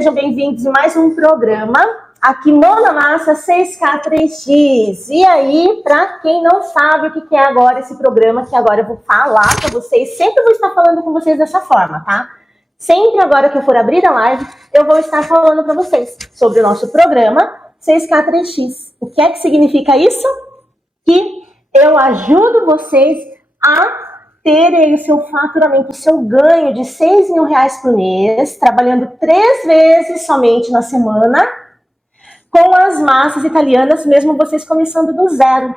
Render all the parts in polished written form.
Sejam bem-vindos a mais um programa aqui Mão na Massa 6K3X. E aí, para quem não sabe o que é agora esse programa, que agora eu vou falar para vocês, sempre vou estar falando com vocês dessa forma, tá? Sempre agora que eu for abrir a live, eu vou estar falando para vocês sobre o nosso programa 6K3X. O que é que significa isso? Que eu ajudo vocês a terem o seu faturamento, o seu ganho de R$6.000 por mês, trabalhando 3 vezes somente na semana, com as massas italianas, mesmo vocês começando do zero.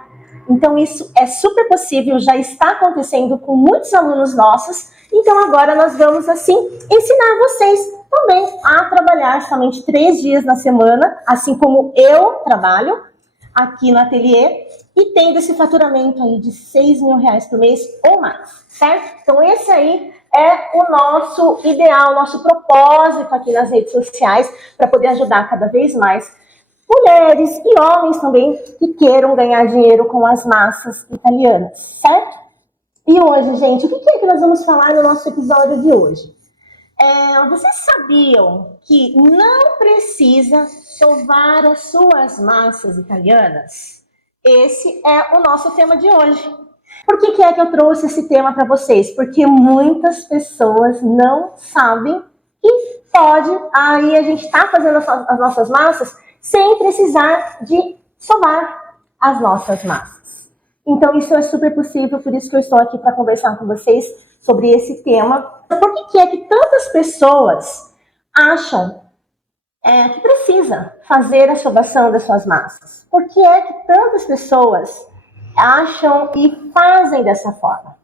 Então isso é super possível, já está acontecendo com muitos alunos nossos. Então agora nós vamos, assim, ensinar vocês também a trabalhar somente 3 dias na semana, assim como eu trabalho aqui no ateliê, e tendo esse faturamento aí de R$6.000 por mês ou mais, certo? Então esse aí é o nosso ideal, o nosso propósito aqui nas redes sociais, para poder ajudar cada vez mais mulheres e homens também que queiram ganhar dinheiro com as massas italianas, certo? E hoje, gente, o que é que nós vamos falar no nosso episódio de hoje? Vocês sabiam que não precisa sovar as suas massas italianas? Esse é o nosso tema de hoje. Por que é que eu trouxe esse tema para vocês? Porque muitas pessoas não sabem que pode, aí a gente está fazendo as nossas massas sem precisar de sovar as nossas massas. Então isso é super possível, por isso que eu estou aqui para conversar com vocês sobre esse tema. Por que é que tantas pessoas acham que precisa fazer a sovação das suas massas? Por que é que tantas pessoas acham e fazem dessa forma?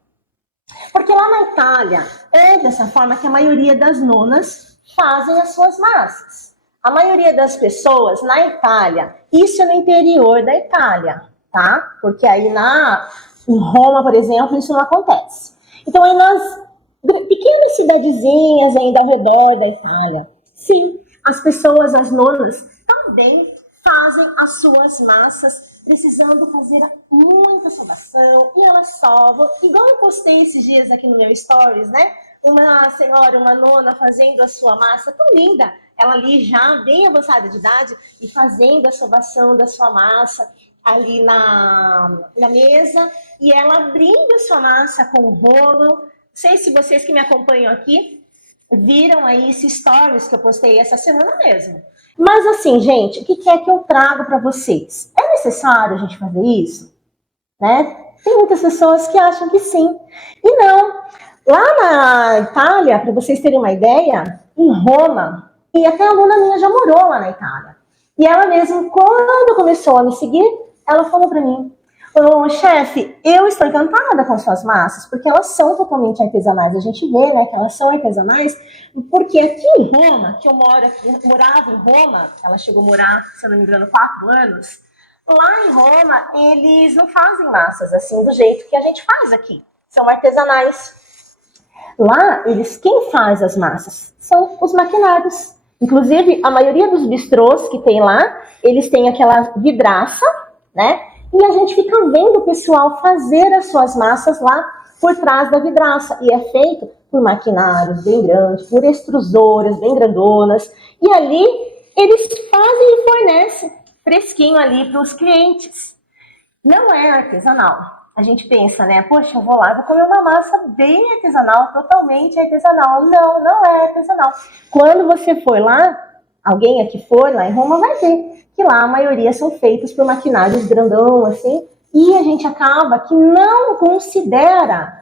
Porque lá na Itália é dessa forma que a maioria das nonas fazem as suas massas. A maioria das pessoas na Itália, isso é no interior da Itália, tá? Porque aí em Roma, por exemplo, isso não acontece. Então aí nas pequenas cidadezinhas ainda ao redor da Itália, sim, as pessoas, as nonas, também fazem as suas massas, precisando fazer muita sovação, e elas sovam, igual eu postei esses dias aqui no meu stories, né? Uma senhora, uma nona fazendo a sua massa tão linda, ela ali já bem avançada de idade, e fazendo a sovação da sua massa ali na mesa, e ela abrindo a sua massa com o rolo. Não sei se vocês que me acompanham aqui viram aí esses stories que eu postei essa semana mesmo. Mas assim, gente, o que é que eu trago para vocês? É necessário a gente fazer isso? Né? Tem muitas pessoas que acham que sim. E não. Lá na Itália, para vocês terem uma ideia, em Roma, e até a aluna minha já morou lá na Itália. E ela mesmo, quando começou a me seguir, ela falou para mim: chefe, eu estou encantada com suas massas, porque elas são totalmente artesanais. A gente vê, né, que elas são artesanais, porque aqui em Roma, que eu morava em Roma, ela chegou a morar, se eu não me engano, 4 anos, lá em Roma, eles não fazem massas assim do jeito que a gente faz aqui. São artesanais. Lá, quem faz as massas são os maquinários. Inclusive, a maioria dos bistrôs que tem lá, eles têm aquela vidraça, né? E a gente fica vendo o pessoal fazer as suas massas lá por trás da vidraça. E é feito por maquinários bem grandes, por extrusoras bem grandonas. E ali, eles fazem e fornecem fresquinho ali para os clientes. Não é artesanal. A gente pensa, né? Poxa, eu vou lá, vou comer uma massa bem artesanal, totalmente artesanal. Não, não é artesanal. Quando você for lá, alguém aqui for lá em Roma vai ver que lá a maioria são feitos por maquinários grandão, assim, e a gente acaba que não considera,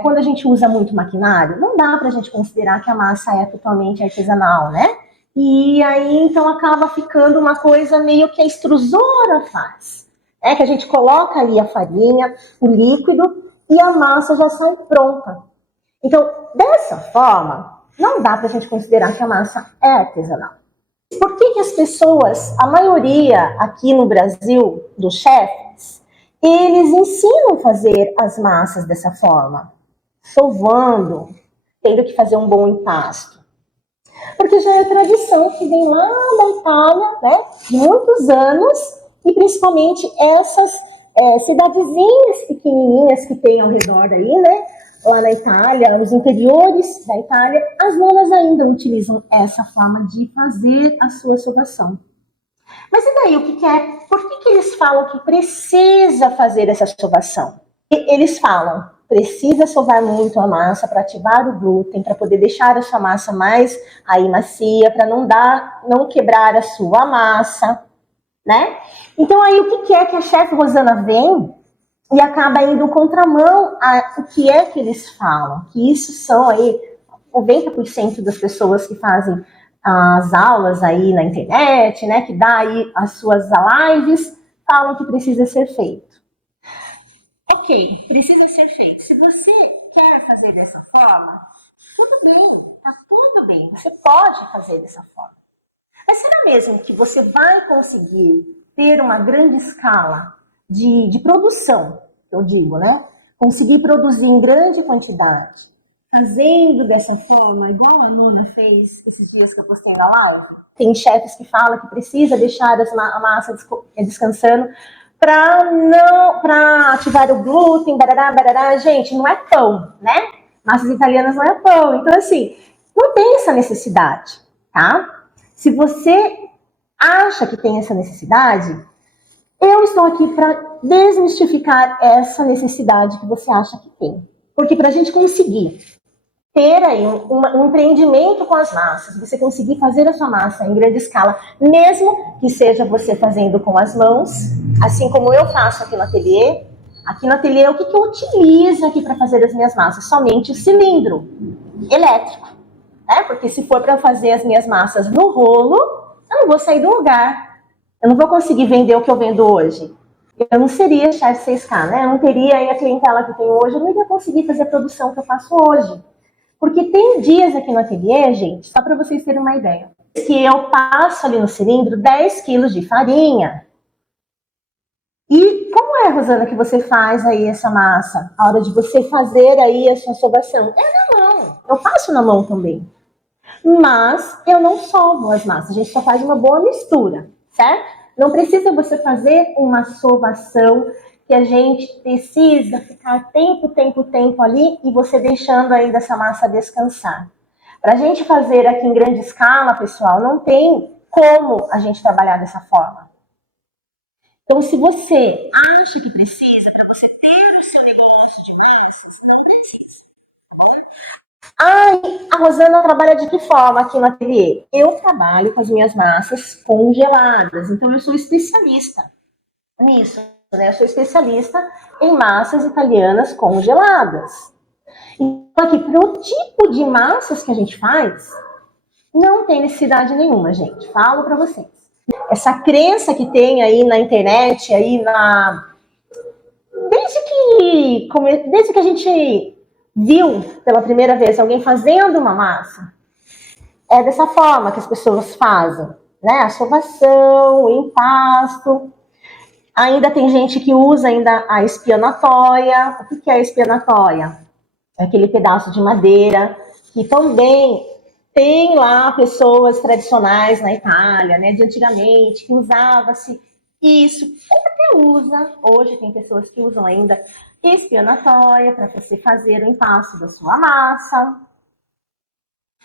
quando a gente usa muito maquinário, não dá pra gente considerar que a massa é totalmente artesanal, né? E aí, então, acaba ficando uma coisa meio que a extrusora faz. Que a gente coloca ali a farinha, o líquido, e a massa já sai pronta. Então, dessa forma, não dá pra gente considerar que a massa é artesanal. Por que as pessoas, a maioria aqui no Brasil, dos chefes, eles ensinam a fazer as massas dessa forma? Sovando, tendo que fazer um bom empasto. Porque já é tradição que vem lá da Itália, né, de muitos anos, e principalmente essas cidadezinhas pequenininhas que tem ao redor daí, né, lá na Itália, nos interiores da Itália, as nonas ainda utilizam essa forma de fazer a sua sovação. Mas e daí, o que é? Por que eles falam que precisa fazer essa sovação? Eles falam, precisa sovar muito a massa para ativar o glúten, para poder deixar a sua massa mais aí macia, para não quebrar a sua massa, né? Então aí o que é que a chefe Rosana vem e acaba indo contramão a o que é que eles falam? Que isso são aí 90% das pessoas que fazem as aulas aí na internet, né, que dá aí as suas lives, falam que precisa ser feito. Ok, precisa ser feito. Se você quer fazer dessa forma, tudo bem, tá tudo bem. Você pode fazer dessa forma. Mas será mesmo que você vai conseguir ter uma grande escala de produção, eu digo, né? Conseguir produzir em grande quantidade, fazendo dessa forma, igual a Nona fez esses dias que eu postei na live? Tem chefes que falam que precisa deixar a massa descansando para ativar o glúten, barará, barará. Gente, não é pão, né? Massas italianas não é pão. Então, assim, não tem essa necessidade, tá? Se você acha que tem essa necessidade, eu estou aqui para desmistificar essa necessidade que você acha que tem. Porque para a gente conseguir ter aí um empreendimento com as massas, você conseguir fazer a sua massa em grande escala, mesmo que seja você fazendo com as mãos, assim como eu faço aqui no ateliê. Aqui no ateliê, o que eu utilizo aqui para fazer as minhas massas? Somente o cilindro elétrico, né? Porque se for para fazer as minhas massas no rolo, eu não vou sair do lugar. Eu não vou conseguir vender o que eu vendo hoje. Eu não seria chefe 6K, né? Eu não teria aí a clientela que eu tenho hoje, eu não iria conseguir fazer a produção que eu faço hoje. Porque tem dias aqui no ateliê, gente, só para vocês terem uma ideia, que eu passo ali no cilindro 10 quilos de farinha. E como é, Rosana, que você faz aí essa massa? A hora de você fazer aí a sua sovação? É na mão. Eu faço na mão também. Mas eu não sovo as massas, a gente só faz uma boa mistura, certo? Não precisa você fazer uma sovação que a gente precisa ficar tempo ali e você deixando ainda essa massa descansar. Para a gente fazer aqui em grande escala, pessoal, não tem como a gente trabalhar dessa forma. Então, se você acha que precisa para você ter o seu negócio de massas, não precisa. Tá bom? Ai, a Rosana trabalha de que forma aqui no ateliê? Eu trabalho com as minhas massas congeladas, então eu sou especialista nisso, né? Eu sou especialista em massas italianas congeladas. Então, aqui, para o tipo de massas que a gente faz, não tem necessidade nenhuma, gente. Falo para vocês. Essa crença que tem aí na internet, desde que a gente viu pela primeira vez alguém fazendo uma massa, é dessa forma que as pessoas fazem, né? A sovação, o empasto. Ainda tem gente que usa ainda a espianatória. O que é a espianatória? É aquele pedaço de madeira que também tem lá pessoas tradicionais na Itália, né, de antigamente, que usava-se isso, até usa, hoje tem pessoas que usam ainda espianatória para você fazer o empasto da sua massa.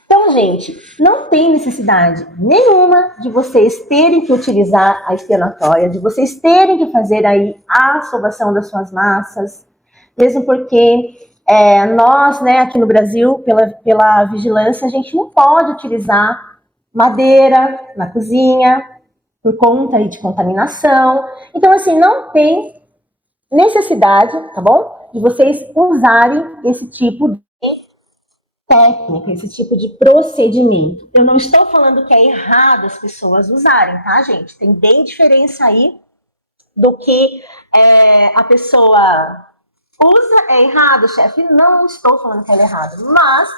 Então, gente, não tem necessidade nenhuma de vocês terem que utilizar a espianatória, de vocês terem que fazer aí a sovação das suas massas, mesmo porque nós, né, aqui no Brasil, pela vigilância, a gente não pode utilizar madeira na cozinha por conta aí de contaminação. Então, assim, não tem necessidade, tá bom? De vocês usarem esse tipo de técnica, esse tipo de procedimento. Eu não estou falando que é errado as pessoas usarem, tá, gente? Tem bem diferença aí do que a pessoa usa, é errado, chefe. Não estou falando que é errado, mas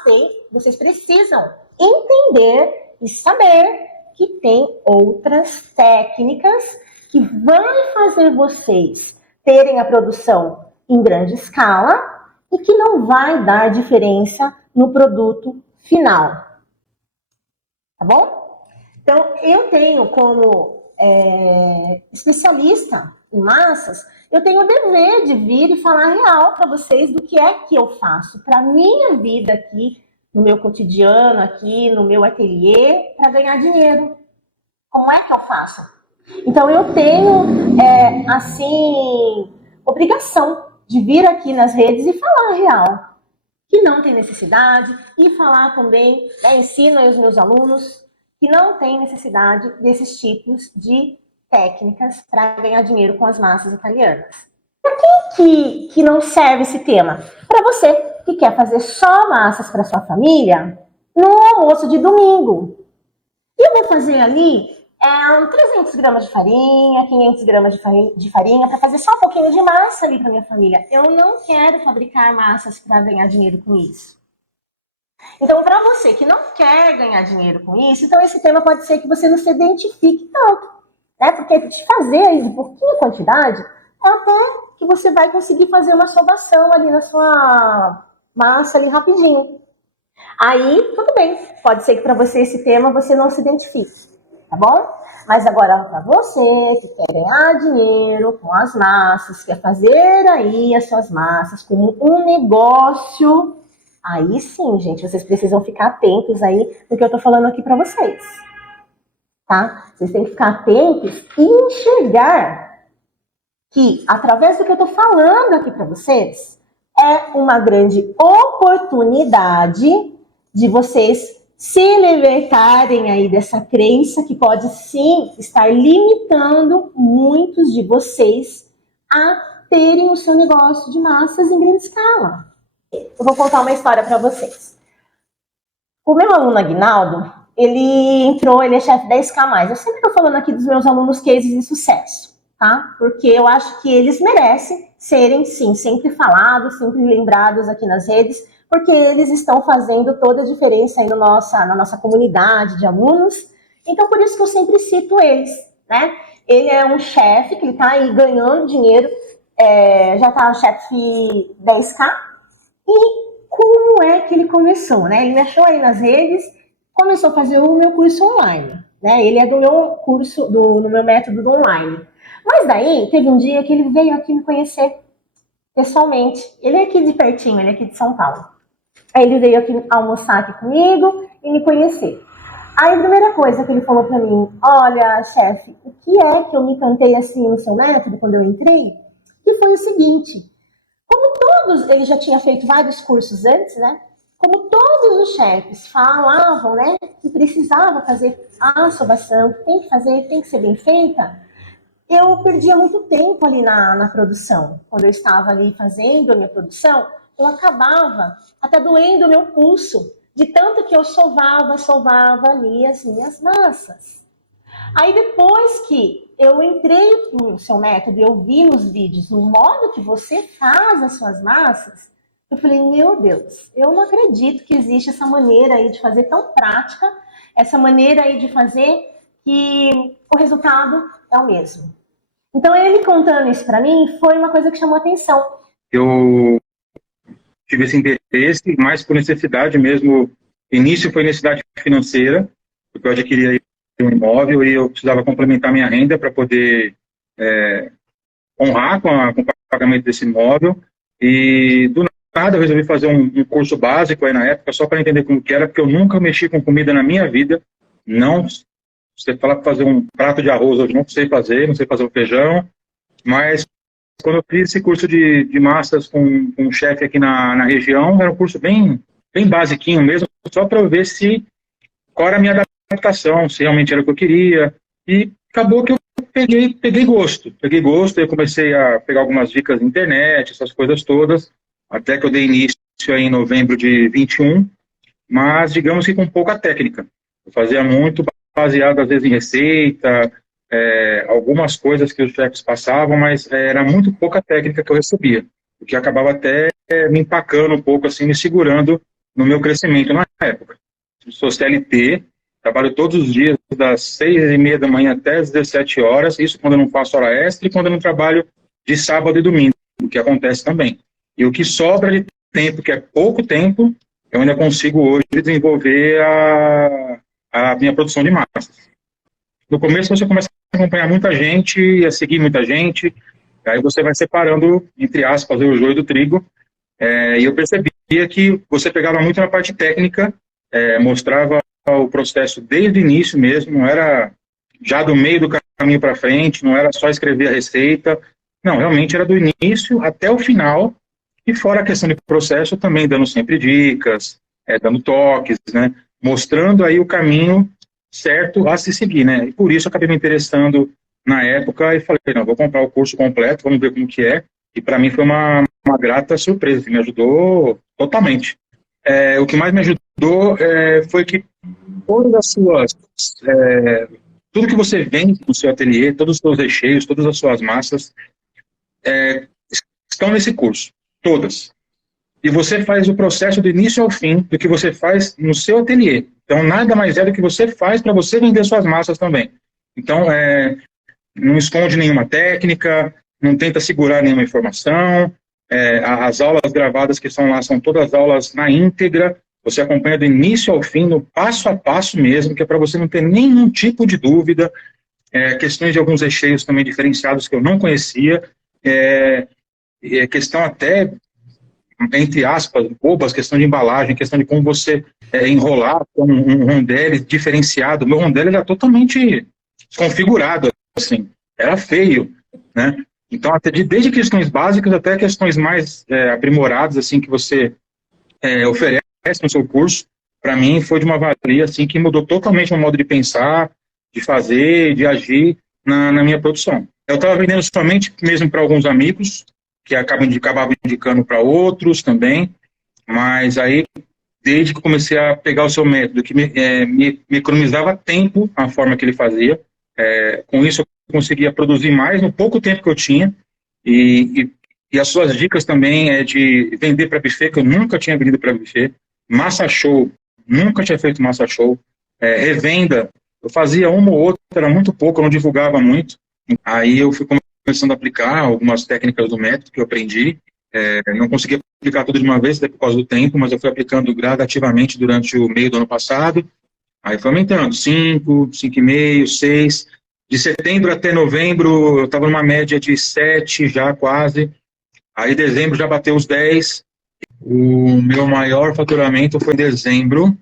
vocês precisam entender e saber que tem outras técnicas que vão fazer vocês terem a produção em grande escala e que não vai dar diferença no produto final. Tá bom? Então, eu tenho como especialista em massas, eu tenho o dever de vir e falar real para vocês do que é que eu faço para minha vida aqui, no meu cotidiano, aqui no meu ateliê, para ganhar dinheiro. Como é que eu faço? Então eu tenho, assim, obrigação de vir aqui nas redes e falar real, que não tem necessidade, e falar também, ensino aí os meus alunos, que não tem necessidade desses tipos de técnicas para ganhar dinheiro com as massas italianas. Para quem que não serve esse tema? Para você que quer fazer só massas para sua família no almoço de domingo. E eu vou fazer ali 300 gramas de farinha, 500 gramas de farinha para fazer só um pouquinho de massa ali para minha família. Eu não quero fabricar massas para ganhar dinheiro com isso. Então, para você que não quer ganhar dinheiro com isso, então esse tema pode ser que você não se identifique tanto, né? Porque te fazer aí de pouquinha quantidade, até que você vai conseguir fazer uma sobação ali na sua massa ali rapidinho. Aí, tudo bem. Pode ser que para você esse tema você não se identifique, tá bom? Mas agora, para você que quer ganhar dinheiro com as massas, quer fazer aí as suas massas como um negócio, aí sim, gente, vocês precisam ficar atentos aí no que eu tô falando aqui para vocês, tá? Vocês têm que ficar atentos e enxergar que, através do que eu tô falando aqui para vocês, é uma grande oportunidade de vocês se libertarem aí dessa crença que pode sim estar limitando muitos de vocês a terem o seu negócio de massas em grande escala. Eu vou contar uma história para vocês. O meu aluno Aguinaldo, ele é chefe da 10K+. Eu sempre estou falando aqui dos meus alunos cases de sucesso, tá? Porque eu acho que eles merecem serem, sim, sempre falados, sempre lembrados aqui nas redes, porque eles estão fazendo toda a diferença aí na nossa comunidade de alunos. Então, por isso que eu sempre cito eles, né? Ele é um chefe que ele está aí ganhando dinheiro, já está chefe 10K. E como é que ele começou, né? Ele me achou aí nas redes, começou a fazer o meu curso online, né? Ele é do meu curso, no meu método do online. Mas daí, teve um dia que ele veio aqui me conhecer pessoalmente. Ele é aqui de pertinho, ele é aqui de São Paulo. Aí ele veio aqui almoçar aqui comigo e me conhecer. Aí a primeira coisa que ele falou para mim, olha, chefe, o que é que eu me encantei assim no seu método quando eu entrei? Que foi o seguinte, como todos, ele já tinha feito vários cursos antes, né? Como todos os chefes falavam, né, que precisava fazer a sobação, tem que fazer, tem que ser bem feita, eu perdia muito tempo ali na produção. Quando eu estava ali fazendo a minha produção, eu acabava até doendo o meu pulso, de tanto que eu sovava ali as minhas massas. Aí depois que eu entrei no seu método, eu vi nos vídeos o modo que você faz as suas massas, eu falei, meu Deus, eu não acredito que existe essa maneira aí de fazer tão prática, essa maneira aí de fazer que o resultado é o mesmo. Então ele contando isso para mim foi uma coisa que chamou atenção. Eu tive esse interesse, mais por necessidade mesmo. Início foi necessidade financeira, porque eu adquiri um imóvel e eu precisava complementar minha renda para poder honrar com o pagamento desse imóvel. E do nada eu resolvi fazer um curso básico aí na época, só para entender como que era, porque eu nunca mexi com comida na minha vida. Não, você fala para fazer um prato de arroz, eu não sei fazer o feijão, mas quando eu fiz esse curso de massas com um chefe aqui na região, era um curso bem basiquinho mesmo, só para eu ver qual era a minha adaptação, se realmente era o que eu queria. E acabou que eu peguei gosto. Eu comecei a pegar algumas dicas na internet, essas coisas todas, até que eu dei início aí em novembro de 21, mas digamos que com pouca técnica. Eu fazia muito baseado, às vezes, em receita, algumas coisas que os chefes passavam, mas era muito pouca técnica que eu recebia, o que acabava até me empacando um pouco, assim, me segurando no meu crescimento na época. Eu sou CLT, trabalho todos os dias, das 6h30 da manhã até as 17 horas, isso quando eu não faço hora extra e quando eu não trabalho de sábado e domingo, o que acontece também. E o que sobra de tempo, que é pouco tempo, eu ainda consigo hoje desenvolver a minha produção de massas. No começo você começa acompanhar muita gente, ia seguir muita gente, aí você vai separando, entre aspas, o joio do trigo, e eu percebia que você pegava muito na parte técnica, mostrava o processo desde o início mesmo, não era já do meio do caminho para frente, não era só escrever a receita, não, realmente era do início até o final, e fora a questão de processo, também dando sempre dicas, dando toques, né, mostrando aí o caminho certo a se seguir, né, e por isso eu acabei me interessando na época e falei, não, vou comprar o curso completo, vamos ver como que é, e para mim foi uma grata surpresa, que me ajudou totalmente. O que mais me ajudou foi que todas as suas, tudo que você vende no seu ateliê, todos os seus recheios, todas as suas massas, estão nesse curso, todas. E você faz o processo do início ao fim do que você faz no seu ateliê. Então, nada mais é do que você faz para você vender suas massas também. Então, não esconde nenhuma técnica, não tenta segurar nenhuma informação. As aulas gravadas que são lá são todas aulas na íntegra. Você acompanha do início ao fim, no passo a passo mesmo, que é para você não ter nenhum tipo de dúvida. Questões de alguns recheios também diferenciados que eu não conhecia. Questão até, entre aspas, bobas, questão de embalagem, questão de como você enrolar com um rondelli diferenciado. O meu rondelli era totalmente desconfigurado, assim, era feio, né? Então, desde questões básicas até questões mais aprimoradas, assim, que você oferece no seu curso, para mim foi de uma valia, assim, que mudou totalmente o modo de pensar, de fazer, de agir na minha produção. Eu estava vendendo somente mesmo para alguns amigos, que acabavam indicando para outros também, mas aí, desde que eu comecei a pegar o seu método, que me economizava tempo a forma que ele fazia, com isso eu conseguia produzir mais no pouco tempo que eu tinha, e as suas dicas também de vender para buffet, que eu nunca tinha vendido para buffet, massa show, nunca tinha feito massa show, revenda, eu fazia uma ou outra, era muito pouco, eu não divulgava muito, aí eu fui começando a aplicar algumas técnicas do método que eu aprendi, não consegui aplicar tudo de uma vez, por causa do tempo, mas eu fui aplicando gradativamente durante o meio do ano passado, aí foi aumentando, 5, 5,5, 6, de setembro até novembro eu estava numa média de 7 já quase, aí dezembro já bateu os 10, o meu maior faturamento foi em dezembro,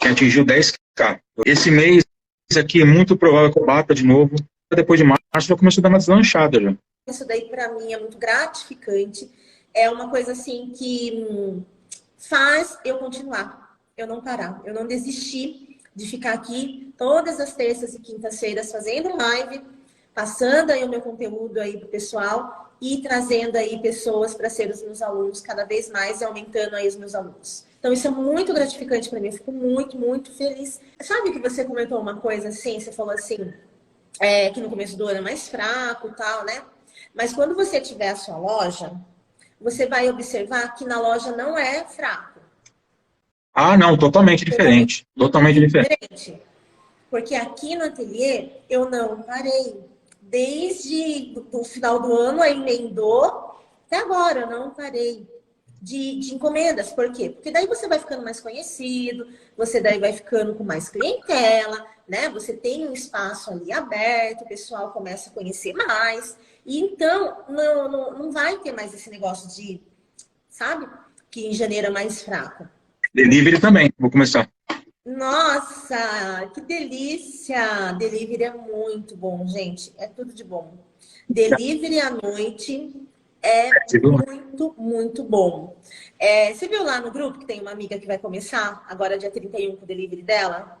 que atingiu 10K. Esse mês aqui é muito provável que eu bata de novo, depois de março já começou a dar uma deslanchada já. Isso daí para mim é muito gratificante, é uma coisa assim que faz eu continuar, eu não parar, eu não desistir de ficar aqui todas as terças e quintas-feiras fazendo live, passando aí o meu conteúdo aí pro pessoal e trazendo aí pessoas para ser os meus alunos cada vez mais e aumentando aí os meus alunos. Então isso é muito gratificante para mim, eu fico muito, muito feliz. Sabe que você comentou uma coisa assim, você falou assim, que no começo do ano é mais fraco e tal, né? Mas quando você tiver a sua loja, você vai observar que na loja não é fraco. Ah, não, totalmente diferente. Totalmente diferente. Porque aqui no ateliê eu não parei. Desde o final do ano, aí emendou, até agora eu não parei de encomendas. Por quê? Porque daí você vai ficando mais conhecido, você daí vai ficando com mais clientela, né? Você tem um espaço ali aberto, o pessoal começa a conhecer mais. E então, não vai ter mais esse negócio de, sabe? Que em janeiro é mais fraco. Delivery também, vou começar. Nossa, que delícia! Delivery é muito bom, gente. É tudo de bom. Delivery à noite é muito, muito bom. Você viu lá no grupo que tem uma amiga que vai começar agora dia 31 com o delivery dela?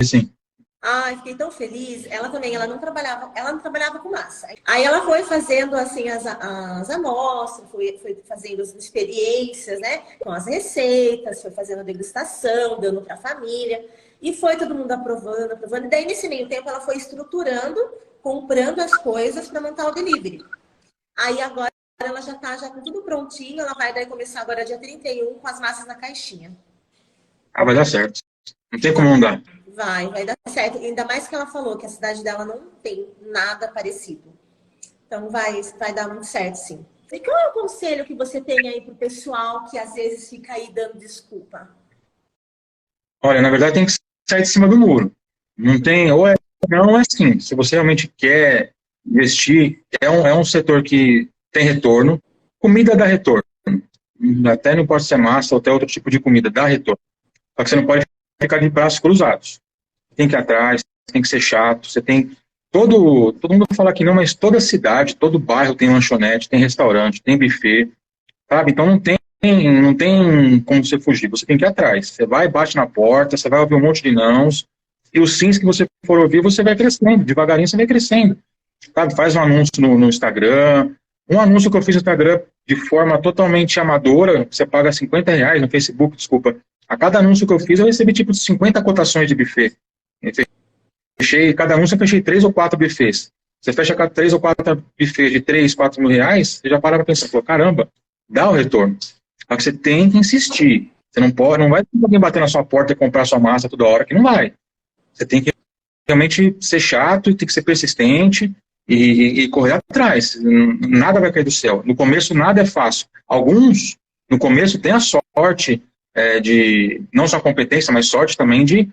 Sim. Ai, fiquei tão feliz. Ela também, ela não trabalhava com massa. Aí ela foi fazendo assim as amostras, foi fazendo as experiências, né, com as receitas, foi fazendo a degustação, dando para a família, e foi todo mundo aprovando, aprovando. E daí nesse meio tempo ela foi estruturando, comprando as coisas para montar o delivery. Aí agora ela já tá com tudo prontinho, ela vai daí começar agora dia 31 com as massas na caixinha. Ah, vai dar certo. Não tem como não dar. Vai dar certo. Ainda mais que ela falou que a cidade dela não tem nada parecido. Então vai dar muito certo, sim. E qual é o conselho que você tem aí pro pessoal que às vezes fica aí dando desculpa? Olha, na verdade tem que sair de cima do muro. Não tem, ou é Não é assim, se você realmente quer investir, é um setor que tem retorno, comida dá retorno, até não pode ser massa ou até outro tipo de comida, dá retorno. Só que você não pode ficar de braços cruzados. Tem que ir atrás, tem que ser chato, você tem todo mundo fala que não, mas toda cidade, todo bairro tem lanchonete, tem restaurante, tem buffet, sabe? Então não tem como você fugir, você tem que ir atrás. Você vai, bate na porta, você vai ouvir um monte de nãos, e os sims que você for ouvir, você vai crescendo, devagarinho você vai crescendo. Sabe? Faz um anúncio no Instagram, um anúncio que eu fiz no Instagram de forma totalmente amadora, você paga R$ 50 no Facebook, desculpa. A cada anúncio que eu fiz, eu recebi tipo 50 cotações de buffet. Cada anúncio eu fechei 3 ou 4 buffets. Você fecha 3 ou 4 buffets de 3, 4 mil reais, você já para pra pensar, pô, caramba, dá o retorno. Só que você tem que insistir. Você não pode, não vai ter alguém bater na sua porta e comprar sua massa toda hora, que não vai. Você tem que realmente ser chato, tem que ser persistente e correr atrás. Nada vai cair do céu. No começo, nada é fácil. Alguns, no começo, têm a sorte de, não só competência, mas sorte também de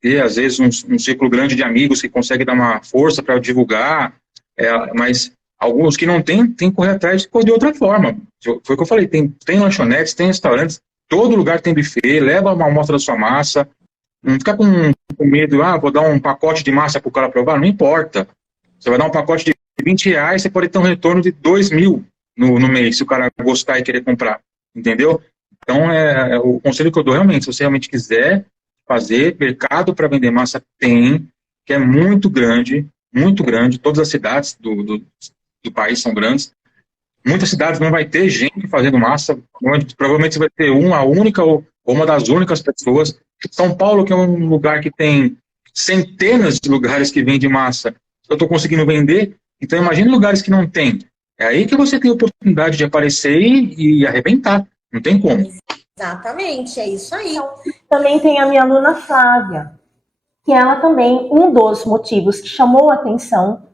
ter, às vezes, um círculo grande de amigos que consegue dar uma força para divulgar, mas alguns que não têm, tem que correr atrás de outra forma. Foi o que eu falei, tem lanchonetes, tem restaurantes, todo lugar tem buffet, leva uma amostra da sua massa, não fica com medo, vou dar um pacote de massa para o cara provar, não importa. Você vai dar um pacote de R$ 20, você pode ter um retorno de 2.000 no mês, se o cara gostar e querer comprar, entendeu? Então, o conselho que eu dou realmente, se você realmente quiser fazer, mercado para vender massa tem, que é muito grande, todas as cidades do país são grandes, muitas cidades não vai ter gente fazendo massa, provavelmente você vai ter a única ou uma das únicas pessoas. São Paulo, que é um lugar que tem centenas de lugares que vendem massa, eu estou conseguindo vender, então imagine lugares que não tem. É aí que você tem a oportunidade de aparecer e arrebentar, não tem como. Exatamente, é isso aí. Também tem a minha aluna Flávia, que ela também, um dos motivos que chamou a atenção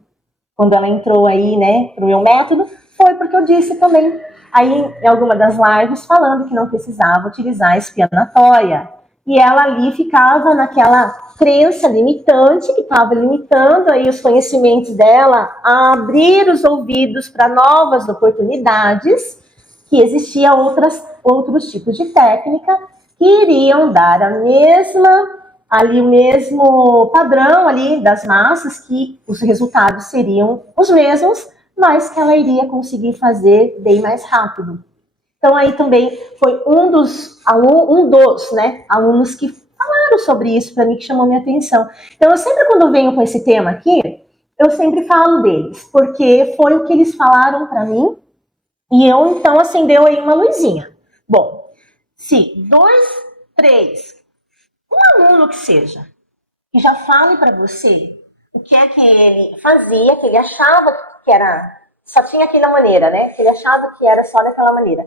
quando ela entrou aí, né, pro meu método, foi porque eu disse também, aí em alguma das lives, falando que não precisava utilizar espianatória. E ela ali ficava naquela crença limitante, que estava limitando aí os conhecimentos dela a abrir os ouvidos para novas oportunidades, que existia outros tipos de técnica que iriam dar o mesmo padrão ali das massas, que os resultados seriam os mesmos, mas que ela iria conseguir fazer bem mais rápido. Então aí também foi um dos alunos que falaram sobre isso para mim, que chamou minha atenção. Então eu sempre, quando venho com esse tema aqui, eu sempre falo deles, porque foi o que eles falaram para mim, e eu então acendeu aí uma luzinha. Bom, se 2, 3, um aluno que seja, que já fale para você o que é que ele fazia, que ele achava que era, só tinha aquela maneira, né? Que ele achava que era só daquela maneira.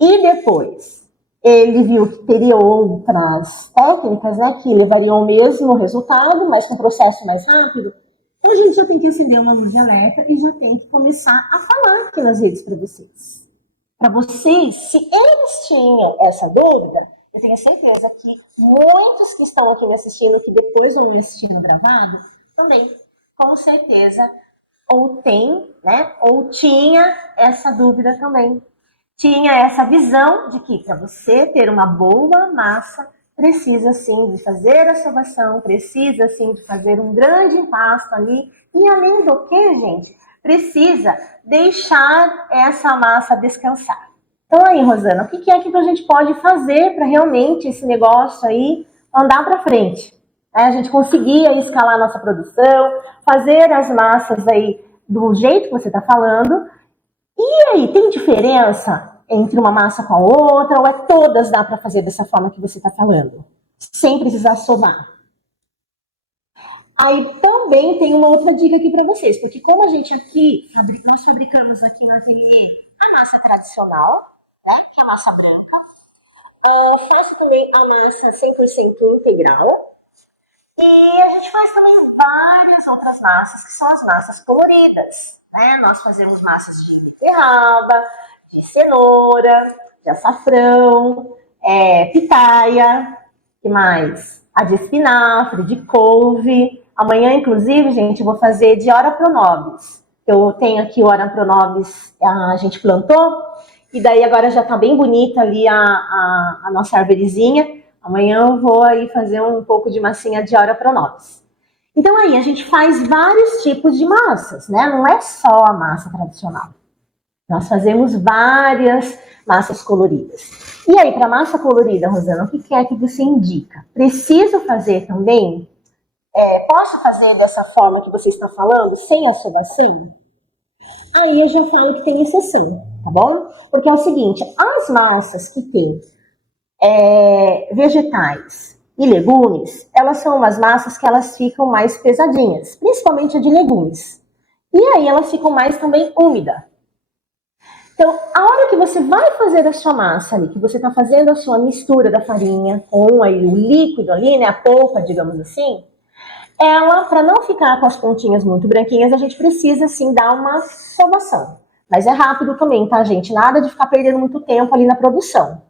E depois ele viu que teria outras técnicas, né, que levariam ao mesmo resultado, mas com um processo mais rápido. Então a gente já tem que acender uma luz de alerta e já tem que começar a falar aqui nas redes para vocês. Para vocês, se eles tinham essa dúvida, eu tenho certeza que muitos que estão aqui me assistindo, que depois vão me assistir no gravado, também, com certeza, ou tem, né, ou tinha essa dúvida também. Tinha essa visão de que para você ter uma boa massa, precisa sim de fazer a sovação, precisa sim de fazer um grande impasto ali, e além do que, gente, precisa deixar essa massa descansar. Então aí, Rosana, o que é que a gente pode fazer para realmente esse negócio aí andar para frente? A gente conseguir aí escalar a nossa produção, fazer as massas aí do jeito que você está falando. E aí, tem diferença entre uma massa com a outra, ou todas dá para fazer dessa forma que você está falando? Sem precisar somar. Aí também tem uma outra dica aqui para vocês, porque como a gente aqui, nós fabricamos aqui no ateliê a massa tradicional, né, que é a massa branca, faço também a massa 100% integral, e a gente faz também várias outras massas, que são as massas coloridas, né? Nós fazemos massas de beterraba, de cenoura, de açafrão, pitaia, que mais? A de espinafre, de couve, Amanhã, inclusive, gente, eu vou fazer de Ora Pronobis. Eu tenho aqui o Ora Pronobis, a gente plantou, e daí agora já tá bem bonita ali a nossa arvorezinha. Amanhã eu vou aí fazer um pouco de massinha de Ora Pronobis. Então aí, a gente faz vários tipos de massas, né? Não é só a massa tradicional. Nós fazemos várias massas coloridas. E aí, para massa colorida, Rosana, o que é que você indica? Preciso fazer também? Posso fazer dessa forma que você está falando, sem a sobação? Aí eu já falo que tem exceção, tá bom? Porque é o seguinte, as massas que tem vegetais e legumes, elas são umas massas que elas ficam mais pesadinhas, principalmente a de legumes. E aí elas ficam mais também úmidas. Então, a hora que você vai fazer a sua massa ali, que você está fazendo a sua mistura da farinha com aí o líquido ali, né, a polpa, digamos assim, ela, para não ficar com as pontinhas muito branquinhas, a gente precisa, sim, dar uma sobação. Mas é rápido também, tá, gente? Nada de ficar perdendo muito tempo ali na produção.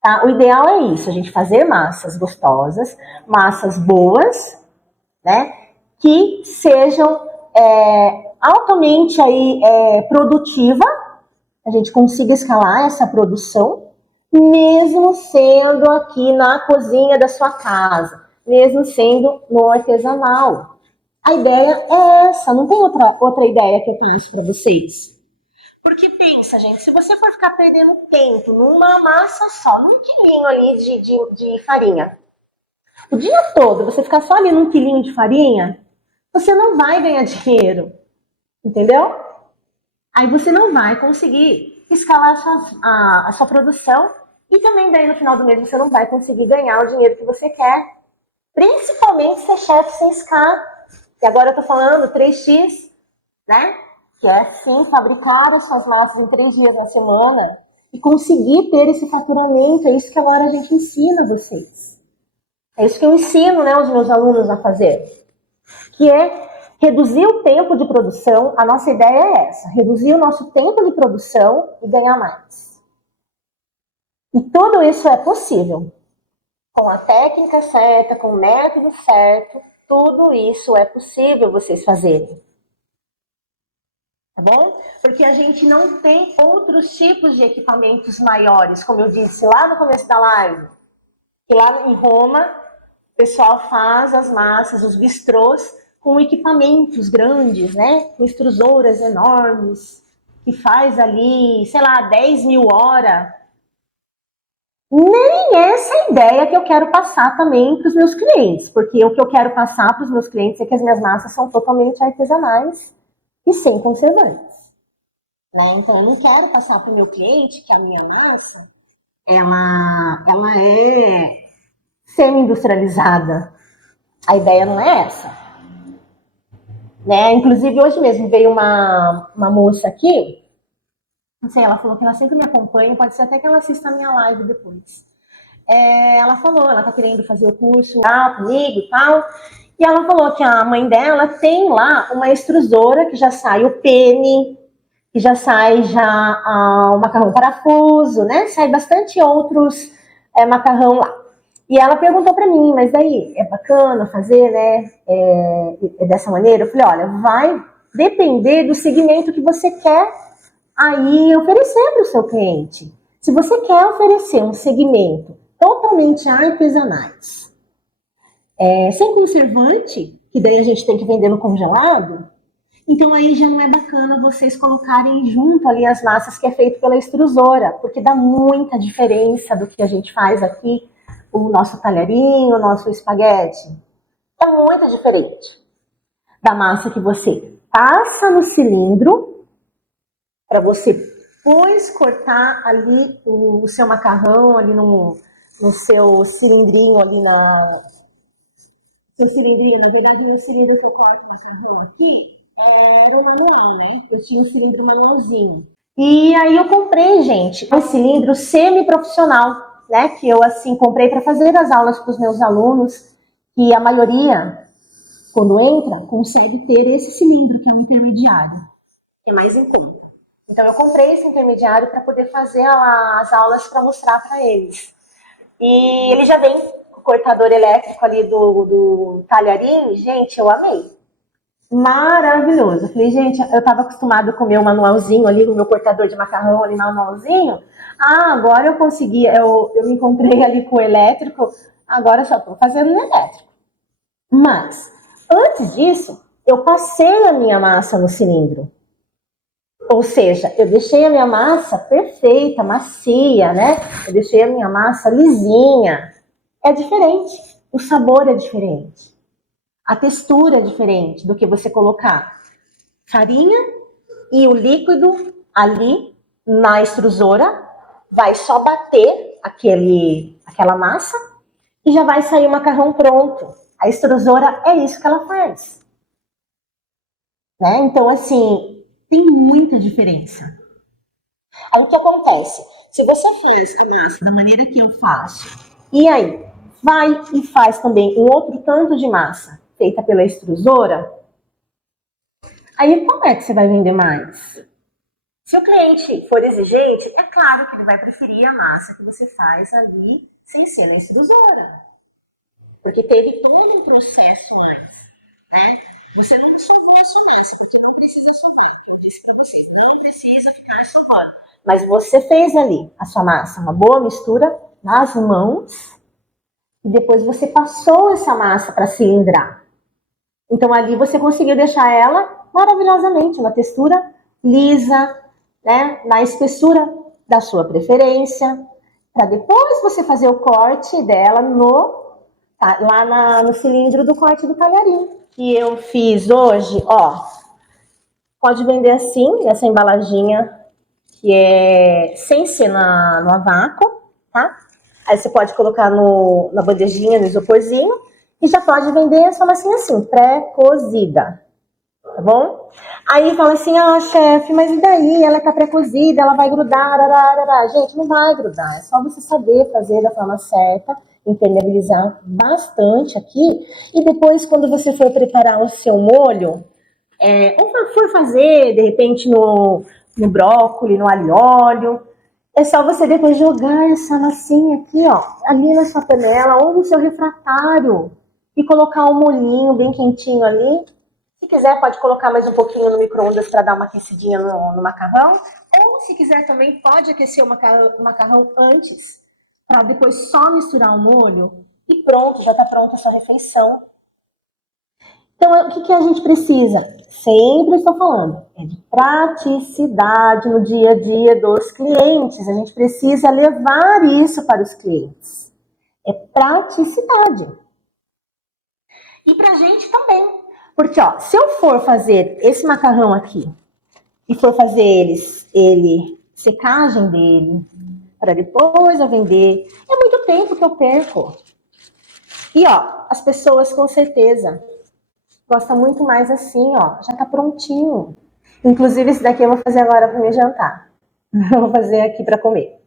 Tá? O ideal é isso, a gente fazer massas gostosas, massas boas, né? Que sejam altamente aí, produtiva, a gente consiga escalar essa produção, mesmo sendo aqui na cozinha da sua casa, mesmo sendo no artesanal. A ideia é essa, não tem outra ideia que eu passo para vocês. Porque pensa, gente, se você for ficar perdendo tempo numa massa só, num quilinho ali de farinha, o dia todo, você ficar só ali num quilinho de farinha, você não vai ganhar dinheiro, entendeu? Aí você não vai conseguir escalar a sua produção e também daí no final do mês você não vai conseguir ganhar o dinheiro que você quer, principalmente ser chefe sem escala. E agora eu tô falando 3x, né? Que é sim fabricar as suas massas em 3 dias na semana e conseguir ter esse faturamento. É isso que agora a gente ensina vocês. É isso que eu ensino, né, os meus alunos a fazer. Que é reduzir o tempo de produção. A nossa ideia é essa, reduzir o nosso tempo de produção e ganhar mais. E tudo isso é possível. Com a técnica certa, com o método certo, tudo isso é possível vocês fazerem. Tá bom? Porque a gente não tem outros tipos de equipamentos maiores, como eu disse lá no começo da live. Que lá em Roma, o pessoal faz as massas, os bistrôs, com equipamentos grandes, né? Com extrusoras enormes, que faz ali, sei lá, 10.000 horas. Nem essa ideia que eu quero passar também para os meus clientes, porque o que eu quero passar para os meus clientes é que as minhas massas são totalmente artesanais e sem conservantes. Né? Então, eu não quero passar para o meu cliente que a minha massa ela é semi-industrializada. A ideia não é essa. Né? Inclusive, hoje mesmo veio uma moça aqui, não sei, ela falou que ela sempre me acompanha, pode ser até que ela assista a minha live depois. Ela falou, ela tá querendo fazer o curso lá comigo e tal, e ela falou que a mãe dela tem lá uma extrusora que já sai o pene, que já sai o macarrão parafuso, né? Sai bastante outros macarrão lá. E ela perguntou para mim, mas daí é bacana fazer, né? Dessa maneira? Eu falei, olha, vai depender do segmento que você quer aí oferecer para o seu cliente. Se você quer oferecer um segmento totalmente artesanais, sem conservante, que daí a gente tem que vender no congelado, então aí já não é bacana vocês colocarem junto ali as massas que é feito pela extrusora, porque dá muita diferença do que a gente faz aqui, o nosso talharinho, o nosso espaguete. É muito diferente da massa que você passa no cilindro para você depois cortar ali o seu macarrão ali no seu cilindrinho ali seu cilindrinho, na verdade, meu cilindro que eu corto o macarrão aqui era o manual, né? Eu tinha um cilindro manualzinho. E aí eu comprei, gente, um cilindro semi-profissional, né? Que eu, assim, comprei para fazer as aulas para os meus alunos, que a maioria, quando entra, consegue ter esse cilindro, que é um intermediário. É mais em conta. Então eu comprei esse intermediário para poder fazer as aulas para mostrar para eles. E ele já vem cortador elétrico ali do talharim, gente, eu amei. Maravilhoso. Eu falei, gente, eu estava acostumada a comer o manualzinho ali, o meu cortador de macarrão ali, manualzinho. Ah, agora eu consegui, eu me encontrei ali com o elétrico, agora só estou fazendo no elétrico. Mas, antes disso, eu passei a minha massa no cilindro. Ou seja, eu deixei a minha massa perfeita, macia, né? Eu deixei a minha massa lisinha. É diferente. O sabor é diferente. A textura é diferente do que você colocar farinha e o líquido ali na extrusora, vai só bater aquela massa e já vai sair o macarrão pronto. A extrusora é isso que ela faz. Né? Então, assim, tem muita diferença. Aí o que acontece? Se você faz a massa da maneira que eu faço, e aí vai e faz também um outro tanto de massa feita pela extrusora, aí como é que você vai vender mais? Se o cliente for exigente, é claro que ele vai preferir a massa que você faz ali sem ser na extrusora. Porque teve todo um processo antes, né? Você não sovou a sua massa, porque não precisa sovar. Eu disse para vocês, não precisa ficar sovando. Mas você fez ali a sua massa, uma boa mistura nas mãos, e depois você passou essa massa para cilindrar. Então ali você conseguiu deixar ela maravilhosamente, uma textura lisa, né, na espessura da sua preferência, para depois você fazer o corte dela lá no cilindro do corte do talharim. Que eu fiz hoje, ó, pode vender assim, essa embalaginha, que é sem ser no a vácuo, tá? Aí você pode colocar na bandejinha, no isoporzinho, e já pode vender essa massinha assim, pré-cozida, tá bom? Aí fala assim, chefe, mas e daí? Ela tá pré-cozida, ela vai grudar, arararara. Gente, não vai grudar, é só você saber fazer da forma certa, impermeabilizar bastante aqui, e depois quando você for preparar o seu molho, ou for fazer, de repente, no brócolis, no alho e óleo, é só você depois jogar essa massinha aqui, ó, ali na sua panela ou no seu refratário e colocar um molhinho bem quentinho ali. Se quiser, pode colocar mais um pouquinho no micro-ondas para dar uma aquecidinha no macarrão. Ou, se quiser também, pode aquecer o macarrão antes, para depois só misturar o molho e pronto, já está pronta a sua refeição. Então, o que a gente precisa? Sempre estou falando, é de praticidade no dia a dia dos clientes. A gente precisa levar isso para os clientes. É praticidade. E para a gente também. Porque, ó, se eu for fazer esse macarrão aqui e for fazer secagem dele, para depois eu vender, é muito tempo que eu perco. E, ó, as pessoas com certeza gosta muito mais assim, ó, já tá prontinho. Inclusive, esse daqui eu vou fazer agora para meu jantar. Eu vou fazer aqui para comer.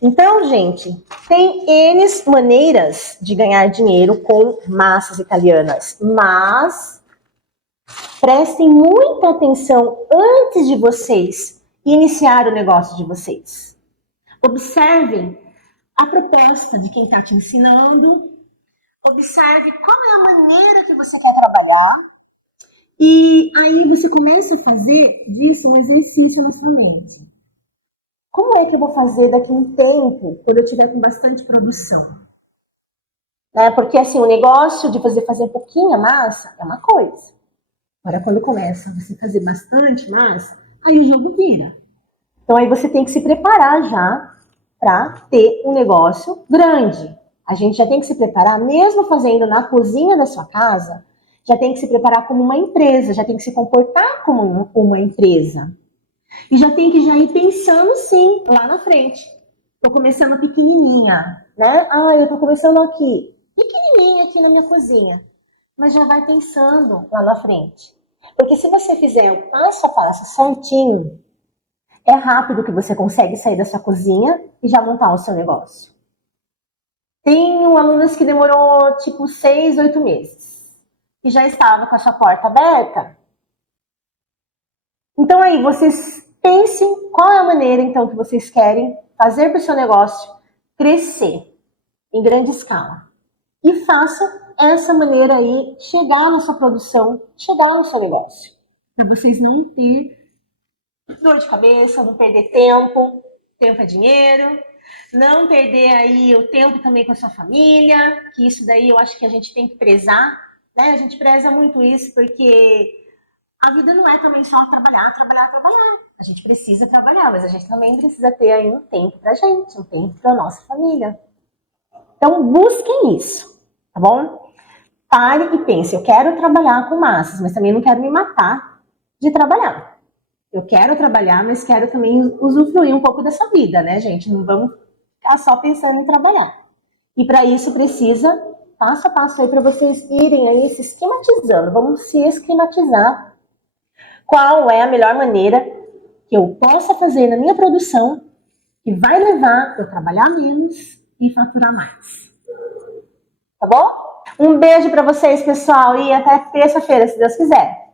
Então, gente, tem N maneiras de ganhar dinheiro com massas italianas, mas prestem muita atenção antes de vocês iniciar o negócio de vocês. Observem a proposta de quem está te ensinando, observe qual é a maneira que você quer trabalhar e aí você começa a fazer disso um exercício na sua mente. Como é que eu vou fazer daqui a um tempo, quando eu tiver com bastante produção? Porque assim, o negócio de você fazer pouquinha massa é uma coisa. Agora, quando começa você fazer bastante massa, aí o jogo vira. Então aí você tem que se preparar já para ter um negócio grande. A gente já tem que se preparar, mesmo fazendo na cozinha da sua casa, já tem que se preparar como uma empresa, já tem que se comportar como uma empresa. E já tem que já ir pensando, sim, lá na frente. Estou começando pequenininha, né? Eu estou começando aqui, pequenininha aqui na minha cozinha. Mas já vai pensando lá na frente. Porque se você fizer o passo a passo, certinho, é rápido que você consegue sair da sua cozinha e já montar o seu negócio. Tenho alunas que demorou, 6, 8 meses. E já estava com a sua porta aberta. Então aí, vocês pensem qual é a maneira, então, que vocês querem fazer para o seu negócio crescer em grande escala. e faça essa maneira aí chegar na sua produção, chegar no seu negócio. Para vocês não ter dor de cabeça, não perder tempo. Tempo é dinheiro. Não perder aí o tempo também com a sua família, que isso daí eu acho que a gente tem que prezar, né? A gente preza muito isso, porque a vida não é também só trabalhar. A gente precisa trabalhar, mas a gente também precisa ter aí um tempo pra gente, um tempo pra nossa família. Então, busquem isso, tá bom? Pare e pense, eu quero trabalhar com massas, mas também não quero me matar de trabalhar. Eu quero trabalhar, mas quero também usufruir um pouco dessa vida, né, gente? Não vamos ficar só pensando em trabalhar. E para isso precisa passo a passo aí para vocês irem aí se esquematizando. Vamos se esquematizar. Qual é a melhor maneira que eu possa fazer na minha produção que vai levar eu trabalhar menos e faturar mais. Tá bom? Um beijo para vocês, pessoal, e até terça-feira, se Deus quiser.